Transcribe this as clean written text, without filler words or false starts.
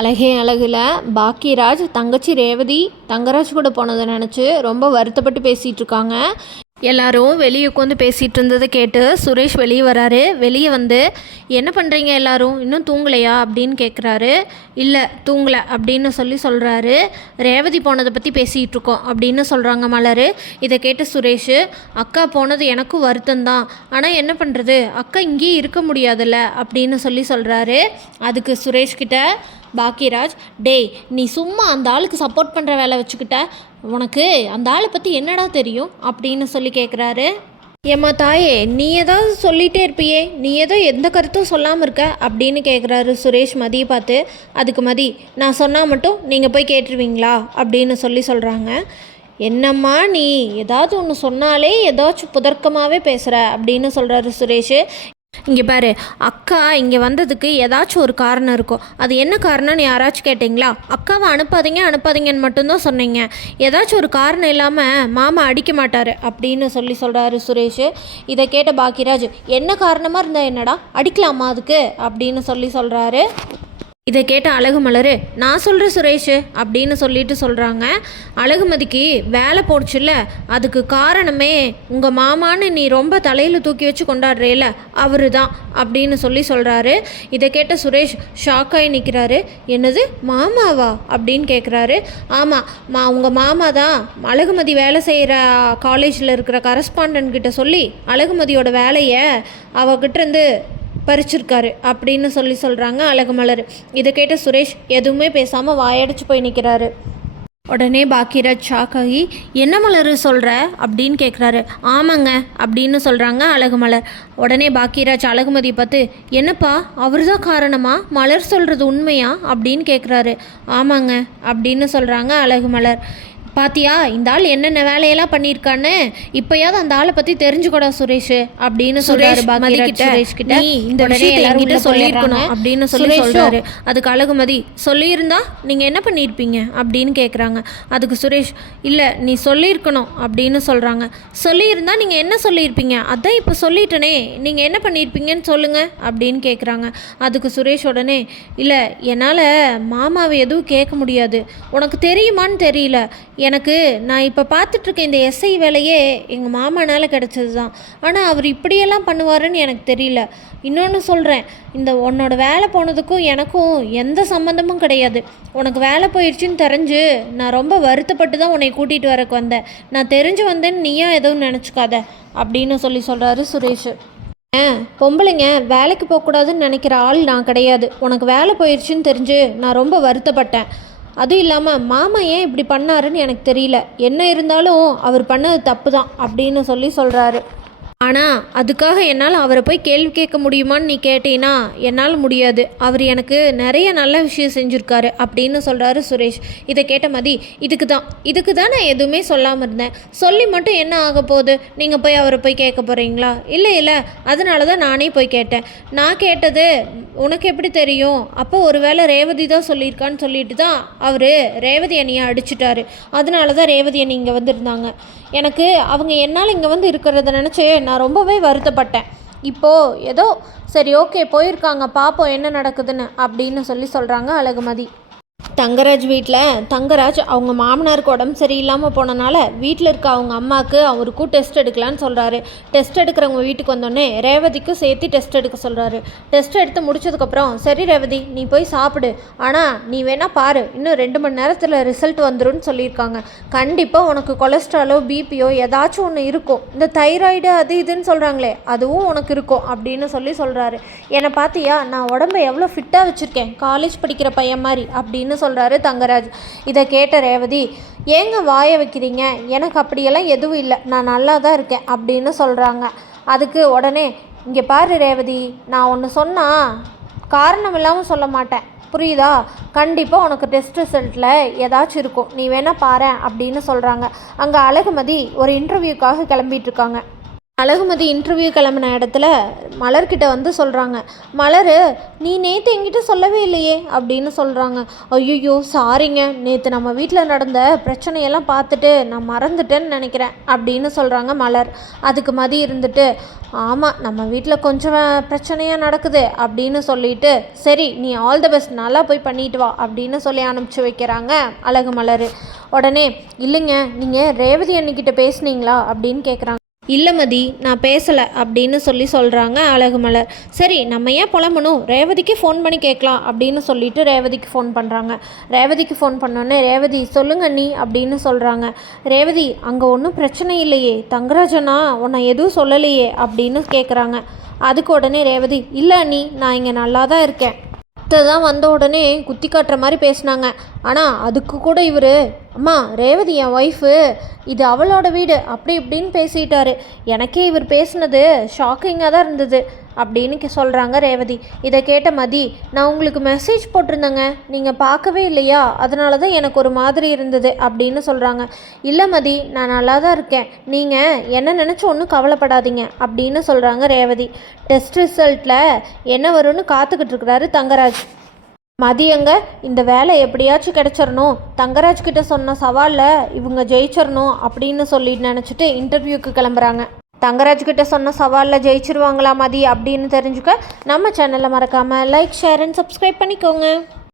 அழகே அழகுல பாக்கியராஜ் தங்கச்சி ரேவதி தங்கராஜ் கூட போனதை நினச்சி ரொம்ப வருத்தப்பட்டு பேசிகிட்டு இருக்காங்க. எல்லாரும் வெளியே உட்காந்து பேசிகிட்டு இருந்ததை கேட்டு சுரேஷ் வெளியே வராரு. வெளியே வந்து என்ன பண்ணுறீங்க எல்லாரும், இன்னும் தூங்கலையா அப்படின்னு கேட்குறாரு. இல்லை தூங்கலை அப்படின்னு சொல்கிறாரு. ரேவதி போனதை பற்றி பேசிகிட்டு இருக்கோம் அப்படின்னு சொல்கிறாங்க மலர். இதை கேட்டு சுரேஷ், அக்கா போனது எனக்கும் வருத்தம்தான், ஆனால் என்ன பண்ணுறது, அக்கா இங்கேயே இருக்க முடியாதுல்ல அப்படின்னு சொல்கிறாரு. அதுக்கு சுரேஷ்கிட்ட பாக்கியராஜ், டேய் நீ சும்மா அந்த ஆளுக்கு சப்போர்ட் பண்ணுற வேலை வச்சுக்கிட்ட, உனக்கு அந்த ஆளை பற்றி என்னடா தெரியும் அப்படின்னு கேட்குறாரு. ஏம்மா தாயே, நீ ஏதாவது சொல்லிகிட்டே இருப்பியே, நீ ஏதோ எந்த கருத்தும் சொல்லாமல் இருக்க அப்படின்னு கேட்குறாரு சுரேஷ் மதியை பார்த்து. அதுக்கு மதி, நான் சொன்னால் மட்டும் நீங்கள் போய் கேட்டுருவீங்களா அப்படின்னு சொல்கிறாங்க. என்னம்மா நீ ஏதாவது ஒன்று சொன்னாலே ஏதாச்சும் புதர்க்கமாகவே பேசுகிற அப்படின்னு சொல்கிறாரு சுரேஷ். இங்கே பாரு, அக்கா இங்கே வந்ததுக்கு ஏதாச்சும் ஒரு காரணம் இருக்கும். அது என்ன காரணம்னு யாராச்சும் கேட்டிங்களா? அக்காவை அனுப்பாதீங்கன்னு மட்டும்தான் சொன்னீங்க. ஏதாச்சும் ஒரு காரணம் இல்லாமல் மாமா அடிக்க மாட்டார் அப்படின்னு சொல்கிறாரு சுரேஷ். இதை கேட்ட பாக்கியராஜ், என்ன காரணமாக இருந்தால் என்னடா, அடிக்கலாமா அதுக்கு அப்படின்னு சொல்கிறாரு. இதை கேட்ட அழகுமலர், நான் சொல்கிறேன் சுரேஷ் அப்படின்னு சொல்கிறாங்க. அழகுமதிக்கு வேலை போடுச்சுல்ல, அதுக்கு காரணமே உங்கள் மாமான்னு நீ ரொம்ப தலையில் தூக்கி வச்சு கொண்டாடுறேல அவர் தான் அப்படின்னு சொல்கிறாரு. இதை கேட்ட சுரேஷ் ஷாக்காகி நிற்கிறாரு. என்னது மாமாவா அப்படின்னு கேட்குறாரு. ஆமாம், உங்கள் மாமா தான் அழகுமதி வேலை செய்கிற காலேஜில் இருக்கிற கரஸ்பாண்டன்ட் கிட்ட சொல்லி அழகுமதியோட வேலையை அவகிட்டேருந்து பறிச்சிருக்காரு அப்படின்னு சொல்கிறாங்க அழகுமலர். இதை கேட்ட சுரேஷ் எதுவுமே பேசாமல் வாயடிச்சு போய் நிற்கிறாரு. உடனே பாக்கியராஜ் ஷாக்காகி, என்ன மலர் சொல்கிற அப்படின்னு கேட்குறாரு. ஆமாங்க அப்படின்னு சொல்கிறாங்க அழகுமலர். உடனே பாக்கியராஜ் அழகுமதியை பார்த்து, என்னப்பா அவர் தான் காரணமா, மலர் சொல்கிறது உண்மையா அப்படின்னு கேட்குறாரு. ஆமாங்க அப்படின்னு சொல்கிறாங்க அழகுமலர். பாத்தியா இந்த ஆள் என்னென்ன வேலையெல்லாம் பண்ணியிருக்கான்னு, இப்போயாவது அந்த ஆளை பற்றி தெரிஞ்சுக்கூடா சுரேஷ் அப்படின்னு சொல்கிறாரு பாக்கியராஜ் சுரேஷ் கிட்ட. இந்த விஷயத்தை என்கிட்ட சொல்லியிருக்கணும் அப்படின்னு சொல்கிறாரு. அதுக்கு அழகுமதி, சொல்லியிருந்தா நீங்கள் என்ன பண்ணியிருப்பீங்க அப்படின்னு கேட்குறாங்க. அதுக்கு சுரேஷ், இல்லை நீ சொல்லியிருக்கணும் அப்படின்னு சொல்கிறாங்க. சொல்லியிருந்தா நீங்கள் என்ன சொல்லியிருப்பீங்க, அதான் இப்போ சொல்லிட்டனே, நீங்கள் என்ன பண்ணியிருப்பீங்கன்னு சொல்லுங்கள் அப்படின்னு கேட்குறாங்க. அதுக்கு சுரேஷ் உடனே, இல்லை என்னால் மாமாவை எதுவும் கேட்க முடியாது, உனக்கு தெரியுமான்னு தெரியல, எனக்கு நான் இப்போ பார்த்துட்ருக்க இந்த எஸ்ஐ வேலையே எங்கள் மாமானால் கிடச்சது தான், ஆனால் அவர் இப்படியெல்லாம் பண்ணுவாருன்னு எனக்கு தெரியல. இன்னொன்று சொல்கிறேன், இந்த உன்னோட வேலை போனதுக்கும் எனக்கும் எந்த சம்மந்தமும் கிடையாது. உனக்கு வேலை போயிடுச்சுன்னு தெரிஞ்சு நான் ரொம்ப வருத்தப்பட்டு தான் உன்னை கூட்டிகிட்டு வரக்கு வந்தேன். நான் தெரிஞ்சு வந்தேன்னு நீயா எதுவும் நினச்சிக்காத அப்படின்னு சொல்கிறாரு சுரேஷ். பொம்பளைங்க வேலைக்கு போகக்கூடாதுன்னு நினைக்கிற ஆள் நான் கிடையாது. உனக்கு வேலை போயிடுச்சுன்னு தெரிஞ்சு நான் ரொம்ப வருத்தப்பட்டேன். அதுவும் இல்லாமல் மாமா ஏன் இப்படி பண்ணாருன்னு எனக்கு தெரியல. என்ன இருந்தாலும் அவர் பண்ணது தப்பு தான் அப்படின்னு சொல்கிறாரு. ஆனால் அதுக்காக என்னால் அவரை போய் கேள்வி கேட்க முடியுமான்னு நீ கேட்டீங்கன்னா என்னால் முடியாது. அவர் எனக்கு நிறைய நல்ல விஷயம் செஞ்சுருக்காரு அப்படின்னு சொல்கிறாரு சுரேஷ். இதை கேட்ட மதி, இதுக்கு தான் நான் எதுவுமே சொல்லாமல் இருந்தேன். சொல்லி மட்டும் என்ன ஆக போகுது, நீங்கள் போய் அவரை போய் கேட்க போகிறீங்களா? இல்லை அதனால தான் நானே போய் கேட்டேன். நான் கேட்டது உனக்கு எப்படி தெரியும்? அப்போ ஒரு வேளை ரேவதி தான் சொல்லியிருக்கான்னு சொல்லிட்டு தான் அவர் ரேவதி அண்ணியை அடிச்சிட்டாரு. அதனால தான் ரேவதி அண்ணி இங்கே வந்திருந்தாங்க. எனக்கு அவங்க என்னால் இங்கே வந்து இருக்கிறத நினச்சி நான் ரொம்பவே வருத்தப்பட்டேன். இப்போது ஏதோ சரி ஓகே போயிருக்காங்க, பார்ப்போம் என்ன நடக்குதுன்னு அப்படின்னு சொல்கிறாங்க அழகுமதி. தங்கராஜ் வீட்டில் தங்கராஜ் அவங்க மாமனாருக்கு உடம்பு சரியில்லாமல் போனனால வீட்டில் இருக்க அவங்க அம்மாவுக்கு அவருக்கும் டெஸ்ட் எடுக்கலான்னு சொல்கிறாரு. டெஸ்ட் எடுக்கிறவங்க வீட்டுக்கு வந்தோடனே ரேவதிக்கும் சேர்த்து டெஸ்ட் எடுக்க சொல்கிறாரு. டெஸ்ட் எடுத்து முடிச்சதுக்கப்புறம், சரி ரேவதி நீ போய் சாப்பிடு, ஆனால் நீ வேணால் பாரு, இன்னும் 2 மணி நேரத்தில் ரிசல்ட் வந்துடும் சொல்லியிருக்காங்க. கண்டிப்பாக உனக்கு கொலஸ்ட்ராலோ பிபியோ ஏதாச்சும் ஒன்று இருக்கும். இந்த தைராய்டு அது இதுன்னு சொல்கிறாங்களே அதுவும் உனக்கு இருக்கும் அப்படின்னு சொல்கிறாரு. என்னை பார்த்தியா, நான் உடம்பை எவ்வளோ ஃபிட்டாக வச்சுருக்கேன், காலேஜ் படிக்கிற பையன் மாதிரி அப்படின்னு சொல்கிறாரு தங்கராஜ். இதை கேட்ட ரேவதி, ஏங்க வாய வைக்கிறீங்க, எனக்கு அப்படியெல்லாம் எதுவும் இல்லை, நான் நல்லா தான் இருக்கேன் அப்படின்னு சொல்கிறாங்க. அதுக்கு உடனே, இங்கே பாரு ரேவதி, நான் ஒன்று சொன்னால் காரணம் இல்லாமல் சொல்ல மாட்டேன், புரியுதா? கண்டிப்பாக உனக்கு டெஸ்ட் ரிசல்ட்டில் ஏதாச்சும் இருக்கும், நீ வேணால் பாரு அப்படின்னு சொல்கிறாங்க. அங்கே அழகுமதி ஒரு இன்டர்வியூக்காக கிளம்பிட்டு இருக்காங்க. அழகுமதி இன்டர்வியூ கிளம்பின இடத்துல மலர்கிட்ட வந்து சொல்கிறாங்க, மலர் நீ நேற்று என்கிட்ட சொல்லவே இல்லையே அப்படின்னு சொல்கிறாங்க. ஐயோ சாரிங்க, நேற்று நம்ம வீட்டில் நடந்த பிரச்சனையெல்லாம் பார்த்துட்டு நான் மறந்துட்டேன்னு நினைக்கிறேன் அப்படின்னு சொல்கிறாங்க மலர். அதுக்கு மதி இருந்துட்டு, ஆமாம் நம்ம வீட்டில் கொஞ்சம் பிரச்சனையாக நடக்குது அப்படின்னு சொல்லிட்டு, சரி நீ ஆல் த பெஸ்ட் நல்லா போய் பண்ணிட்டு வா அப்படின்னு சொல்லி அனுப்பிச்சி வைக்கிறாங்க அழகு மலர். உடனே இல்லைங்க நீங்கள் ரேவதி அண்ணிக்கிட்ட பேசுனீங்களா அப்படின்னு கேட்குறாங்க. இல்லை மதி நான் பேசலை அப்படின்னு சொல்கிறாங்க அழகு மலர். சரி நம்ம ஏன் புலம்பணும், ரேவதிக்கு ஃபோன் பண்ணி கேட்கலாம் அப்படின்னு சொல்லிட்டு ரேவதிக்கு ஃபோன் பண்ணுறாங்க. ரேவதிக்கு ஃபோன் பண்ணோன்னே ரேவதி சொல்லுங்க நீ அப்படின்னு சொல்கிறாங்க. ரேவதி அங்கே ஒன்றும் பிரச்சனை இல்லையே, தங்கராஜனா உன்னை எதுவும் சொல்லலையே அப்படின்னு கேட்குறாங்க. அதுக்கு உடனே ரேவதி இல்லை நீ நான் இங்கே நல்லா தான் இருக்கேன். அத்தை தான் வந்த உடனே குத்தி காட்டுற மாதிரி பேசினாங்க. ஆனால் அதுக்கு கூட இவர் அம்மா ரேவதி என் ஒய்ஃபு, இது அவளோட வீடு அப்படி இப்படின்னு பேசிட்டாரு. எனக்கே இவர் பேசுனது ஷாக்கிங்காக தான் இருந்தது அப்படின்னு சொல்கிறாங்க ரேவதி. இதை கேட்ட மதி, நான் உங்களுக்கு மெசேஜ் போட்டிருந்தேங்க, நீங்கள் பார்க்கவே இல்லையா, அதனால தான் எனக்கு ஒரு மாதிரி இருந்தது அப்படின்னு சொல்கிறாங்க. இல்லை மதி நான் நல்லா தான் இருக்கேன், நீங்கள் என்ன நினச்சி ஒன்றும் கவலைப்படாதீங்க அப்படின்னு சொல்கிறாங்க ரேவதி. டெஸ்ட் ரிசல்ட்டில் என்ன வரும்னு காத்துக்கிட்டு இருக்கிறாரு தங்கராஜ். மதியங்க இந்த வேலை எப்படியாச்சும் கிடச்சிடணும், தங்கராஜ் கிட்ட சொன்ன சவாலில் இவங்க ஜெயிச்சிடணும் அப்படின்னு சொல்லி நினச்சிட்டு இன்டர்வியூக்கு கிளம்புறாங்க. தங்கராஜ் கிட்ட சொன்ன சவாலில் ஜெயிச்சிருவாங்களா மதி அப்படின்னு தெரிஞ்சுக்க நம்ம சேனலை மறக்காமல் லைக், ஷேர் அண்ட் சப்ஸ்கிரைப் பண்ணிக்கோங்க.